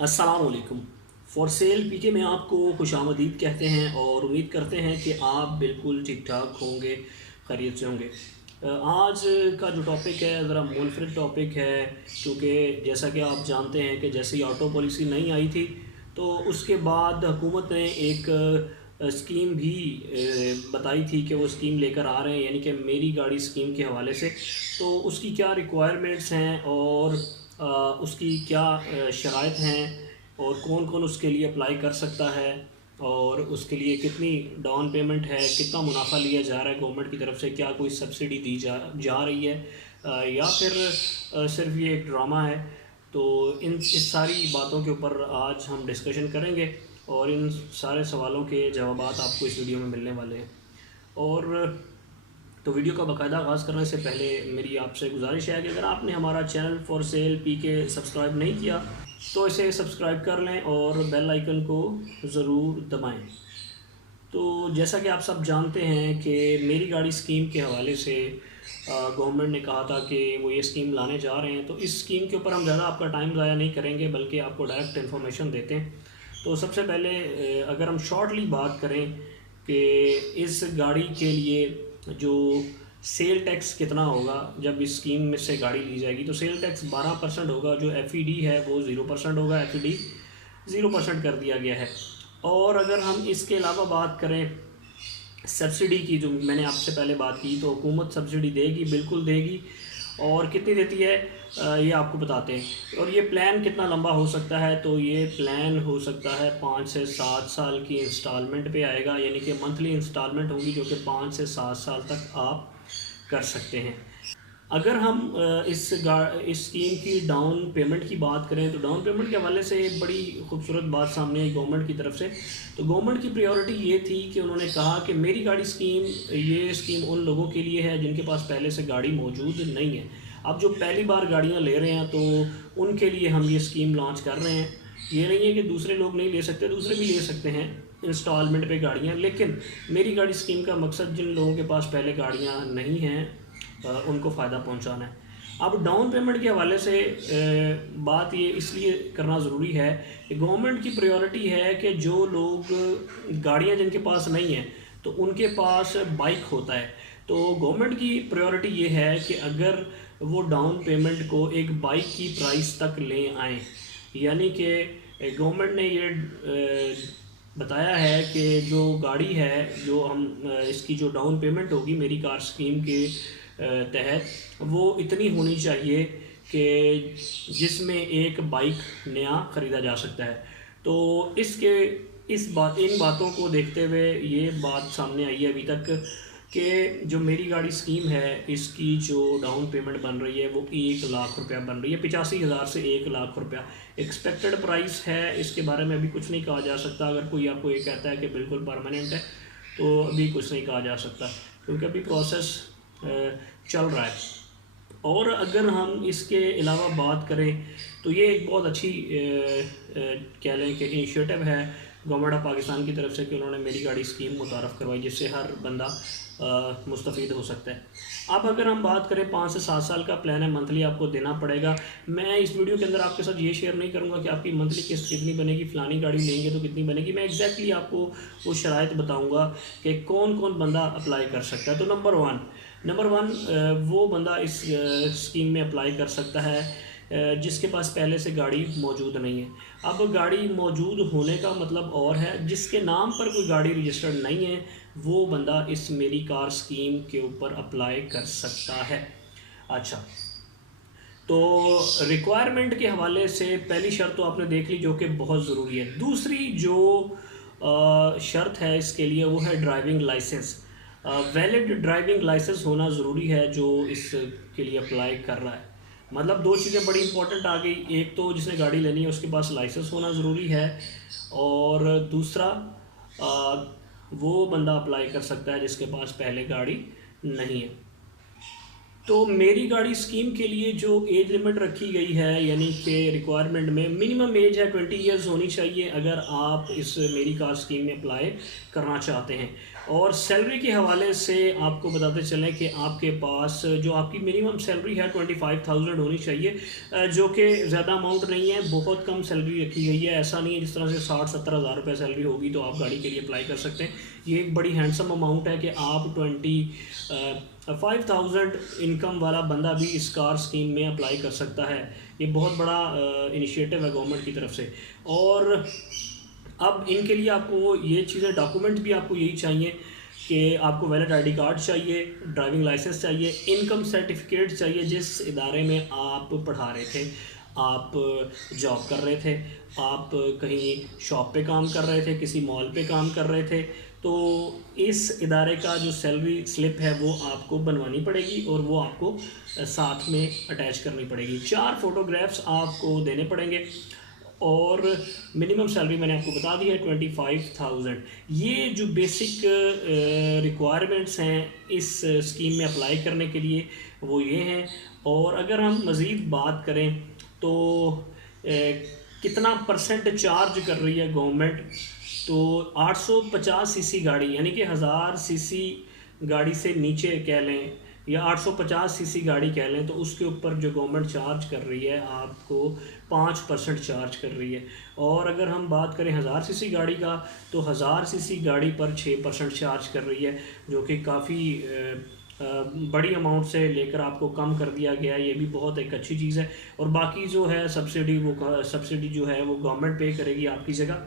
अस्सलामुअलैकुम। For sale पीके में आपको खुशामदीद कहते हैं और उम्मीद करते हैं कि आप बिल्कुल ठीक ठाक होंगे, खैरियत से होंगे। आज का जो टॉपिक है ज़रा मुनफरिद टॉपिक है, क्योंकि जैसा कि आप जानते हैं कि जैसे ही ऑटो पॉलिसी नहीं आई थी तो उसके बाद हुकूमत ने एक स्कीम भी बताई थी कि वो स्कीम लेकर आ रहे हैं, यानी कि मेरी गाड़ी स्कीम के हवाले से। तो उसकी क्या रिक्वायरमेंट्स हैं और उसकी क्या शराइत हैं और कौन कौन उसके लिए अप्लाई कर सकता है और उसके लिए कितनी डाउन पेमेंट है, कितना मुनाफा लिया जा रहा है गवर्नमेंट की तरफ से, क्या कोई सब्सिडी दी जा रही है या फिर सिर्फ ये एक ड्रामा है। तो इन इस सारी बातों के ऊपर आज हम डिस्कशन करेंगे और इन सारे सवालों के जवाब आपको इस वीडियो में मिलने वाले हैं। और तो वीडियो का बाकायदा आगाज़ करने से पहले मेरी आपसे गुजारिश है कि अगर आपने हमारा चैनल फॉर सेल पी के सब्सक्राइब नहीं किया तो इसे सब्सक्राइब कर लें और बेल आइकन को ज़रूर दबाएं। तो जैसा कि आप सब जानते हैं कि मेरी गाड़ी स्कीम के हवाले से गवर्नमेंट ने कहा था कि वो ये स्कीम लाने जा रहे हैं। तो इस स्कीम के ऊपर हम ज़्यादा आपका टाइम ज़ाया नहीं करेंगे बल्कि आपको डायरेक्ट इन्फॉर्मेशन देते हैं। तो सबसे पहले अगर हम शॉर्टली बात करें कि इस गाड़ी के लिए जो सेल टैक्स कितना होगा जब इस स्कीम में से गाड़ी ली जाएगी, तो सेल टैक्स 12% होगा। जो एफ है वो 0% होगा, एफ 0% कर दिया गया है। और अगर हम इसके अलावा बात करें सब्सिडी की, जो मैंने आपसे पहले बात की, तो हुकूमत सब्सिडी देगी, बिल्कुल देगी। और कितनी देती है ये आपको बताते हैं। और ये प्लान कितना लंबा हो सकता है, तो ये प्लान हो सकता है 5 से 7 साल की इंस्टॉलमेंट पे आएगा, यानी कि मंथली इंस्टॉलमेंट होगी जो कि 5 से 7 साल तक आप कर सकते हैं। अगर हम इस स्कीम की डाउन पेमेंट की बात करें तो डाउन पेमेंट के हवाले से एक बड़ी खूबसूरत बात सामने आई गवर्नमेंट की तरफ से। तो गवर्नमेंट की प्रायोरिटी ये थी कि उन्होंने कहा कि मेरी गाड़ी स्कीम, ये स्कीम उन लोगों के लिए है जिनके पास पहले से गाड़ी मौजूद नहीं है। अब जो पहली बार गाड़ियाँ ले रहे हैं तो उनके लिए हम ये स्कीम लॉन्च कर रहे हैं। ये नहीं है कि दूसरे लोग नहीं ले सकते, दूसरे भी ले सकते हैं इंस्टॉलमेंट पे गाड़ियाँ, लेकिन मेरी गाड़ी स्कीम का मकसद जिन लोगों के पास पहले गाड़ियाँ नहीं हैं उनको फ़ायदा पहुंचाना है। अब डाउन पेमेंट के हवाले से बात ये इसलिए करना ज़रूरी है कि गवर्नमेंट की प्रायोरिटी है कि जो लोग गाड़ियां जिनके पास नहीं हैं तो उनके पास बाइक होता है। तो गवर्नमेंट की प्रायोरिटी ये है कि अगर वो डाउन पेमेंट को एक बाइक की प्राइस तक ले आएँ, यानी कि गवर्नमेंट ने ये बताया है कि जो गाड़ी है, जो हम इसकी जो डाउन पेमेंट होगी मेरी कार स्कीम के तहत, वो इतनी होनी चाहिए कि जिसमें एक बाइक नया ख़रीदा जा सकता है। तो इन बातों को देखते हुए ये बात सामने आई है अभी तक कि जो मेरी गाड़ी स्कीम है इसकी जो डाउन पेमेंट बन रही है वो 1 लाख रुपया बन रही है, 85,000 से 1 लाख रुपया एक्सपेक्टेड प्राइस है। इसके बारे में अभी कुछ नहीं कहा जा सकता। अगर कोई आपको ये कहता है कि बिल्कुल परमानेंट है तो अभी कुछ नहीं कहा जा सकता, क्योंकि अभी प्रोसेस चल रहा है। और अगर हम इसके अलावा बात करें तो ये एक बहुत अच्छी कह लें कि इनिशिएटिव है गवर्नमेंट ऑफ पाकिस्तान की तरफ से कि उन्होंने मेरी गाड़ी स्कीम मुतारफ़ करवाई, जिससे हर बंदा मुस्तफ़ीद हो सकता है। अब अगर हम बात करें 5 से 7 साल का प्लान है, मंथली आपको देना पड़ेगा। मैं इस वीडियो के अंदर आपके साथ ये शेयर नहीं करूंगा कि आपकी मंथली किस्त कितनी बनेगी, फ़लानी गाड़ी लेंगे तो कितनी बनेगी। मैं एग्जैक्टली आपको वो शराइत बताऊंगा कि कौन कौन बंदा अप्लाई कर सकता है। तो नंबर वन वो बंदा इस स्कीम में अप्लाई कर सकता है जिसके पास पहले से गाड़ी मौजूद नहीं है। अब गाड़ी मौजूद होने का मतलब और है, जिसके नाम पर कोई गाड़ी रजिस्टर्ड नहीं है वो बंदा इस मेरी कार स्कीम के ऊपर अप्लाई कर सकता है। अच्छा, तो रिक्वायरमेंट के हवाले से पहली शर्त तो आपने देख ली जो कि बहुत ज़रूरी है। दूसरी जो शर्त है इसके लिए वो है driving licence. Valid driving licence होना ज़रूरी है जो इसके लिए अप्लाई कर रहा है। मतलब दो चीज़ें बड़ी इंपॉर्टेंट आ गई, एक तो जिसने गाड़ी लेनी है उसके पास लाइसेंस होना ज़रूरी है, और दूसरा वो बंदा अप्लाई कर सकता है जिसके पास पहले गाड़ी नहीं है। तो मेरी गाड़ी स्कीम के लिए जो एज लिमिट रखी गई है, यानी कि रिक्वायरमेंट में मिनिमम एज है 20 ईयर्स होनी चाहिए अगर आप इस मेरी कार स्कीम में अप्लाई करना चाहते हैं। और सैलरी के हवाले से आपको बताते चलें कि आपके पास जो आपकी मिनिमम सैलरी है 25,000 होनी चाहिए, जो कि ज़्यादा अमाउंट नहीं है, बहुत कम सैलरी रखी गई है। ऐसा नहीं है जिस तरह से 60-70 हज़ार रुपये सैलरी होगी तो आप गाड़ी के लिए अप्लाई कर सकते हैं। ये एक बड़ी हैंडसम अमाउंट है कि आप 25,000 इनकम वाला बंदा भी इस कार स्कीम में अप्लाई कर सकता है। ये बहुत बड़ा इनिशिएटिव है गवर्नमेंट की तरफ से। और अब इनके लिए आपको ये चीज़ें, डॉक्यूमेंट भी आपको यही चाहिए कि आपको वैलिड आईडी कार्ड चाहिए, ड्राइविंग लाइसेंस चाहिए, इनकम सर्टिफिकेट चाहिए जिस इदारे में आप पढ़ा रहे थे, आप जॉब कर रहे थे, आप कहीं शॉप पे काम कर रहे थे, किसी मॉल पे काम कर रहे थे, तो इस इदारे का जो सैलरी स्लिप है वो आपको बनवानी पड़ेगी और वो आपको साथ में अटैच करनी पड़ेगी। 4 फोटोग्राफ्स आपको देने पड़ेंगे और मिनिमम सैलरी मैंने आपको बता दी है 25,000। ये जो बेसिक रिक्वायरमेंट्स हैं इस स्कीम में अप्लाई करने के लिए वो ये हैं। और अगर हम मज़ीद बात करें तो कितना परसेंट चार्ज कर रही है गवर्नमेंट, तो 850 सीसी गाड़ी यानी कि 1000 सीसी गाड़ी से नीचे कह लें या 850 सीसी गाड़ी कह लें, तो उसके ऊपर जो गवर्नमेंट चार्ज कर रही है आपको 5% चार्ज कर रही है। और अगर हम बात करें 1000 सीसी गाड़ी का, तो 1000 सीसी गाड़ी पर 6% चार्ज कर रही है, जो कि काफ़ी बड़ी अमाउंट से लेकर आपको कम कर दिया गया है। ये भी बहुत एक अच्छी चीज़ है। और बाकी जो है सब्सिडी, वो सब्सिडी जो है वो गवर्नमेंट पे करेगी आपकी जगह।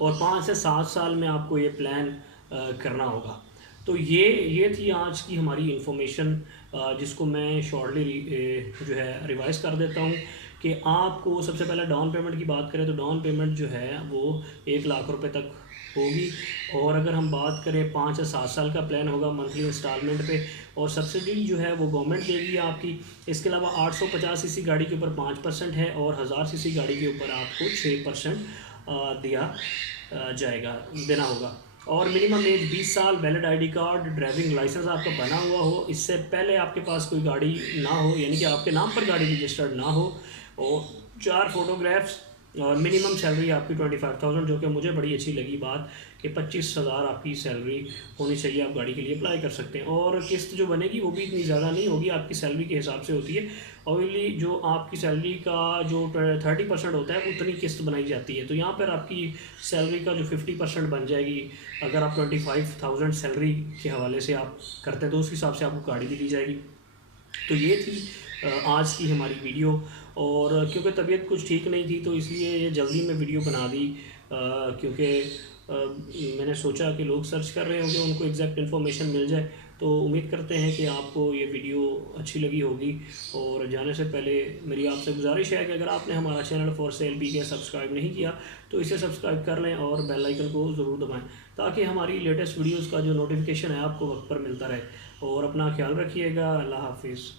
और 5 से 7 साल में आपको ये प्लान करना होगा। तो ये थी आज की हमारी इन्फॉर्मेशन, जिसको मैं शॉर्टली जो है रिवाइज़ कर देता हूँ कि आपको सबसे पहले डाउन पेमेंट की बात करें तो डाउन पेमेंट जो है वो 1 लाख रुपए तक होगी। और अगर हम बात करें 5 से 7 साल का प्लान होगा मंथली इंस्टॉलमेंट पे, और सब्सिडी जो है वो गवर्नमेंट देगी आपकी। इसके अलावा 850 सीसी गाड़ी के ऊपर 5% है और 1000 सीसी गाड़ी के ऊपर आपको 6% देना होगा। और मिनिमम एज 20 साल, valid ID card, driving licence आपका बना हुआ हो, इससे पहले आपके पास कोई गाड़ी ना हो, यानी कि आपके नाम पर गाड़ी रजिस्टर्ड ना हो, और 4 फोटोग्राफ्स, और मिनिमम सैलरी आपकी 25,000, जो कि मुझे बड़ी अच्छी लगी बात कि 25,000 आपकी सैलरी होनी चाहिए, आप गाड़ी के लिए अप्लाई कर सकते हैं। और किस्त जो बनेगी वो भी इतनी ज़्यादा नहीं होगी, आपकी सैलरी के हिसाब से होती है। ऑब्वियसली जो आपकी सैलरी का जो 30% होता है उतनी किस्त बनाई जाती है। तो यहाँ पर आपकी सैलरी का जो 50% बन जाएगी, अगर आप 25,000 सैलरी के हवाले से आप करते हैं तो उस हिसाब से आपको गाड़ी भी दी जाएगी। तो ये थी आज की हमारी वीडियो। और क्योंकि तबीयत कुछ ठीक नहीं थी तो इसलिए ये जल्दी में वीडियो बना दी, क्योंकि मैंने सोचा कि लोग सर्च कर रहे होंगे, उनको एग्जैक्ट इन्फॉर्मेशन मिल जाए। तो उम्मीद करते हैं कि आपको ये वीडियो अच्छी लगी होगी। और जाने से पहले मेरी आपसे गुजारिश है कि अगर आपने हमारा channel for sale PK subscribe नहीं किया तो इसे सब्सक्राइब कर लें और बेल आइकन को ज़रूर दबाएं, ताकि हमारी लेटेस्ट वीडियोज़ का जो नोटिफिकेशन है आपको वक्त पर मिलता रहे। और अपना ख्याल रखिएगा। अल्लाह हाफिज़।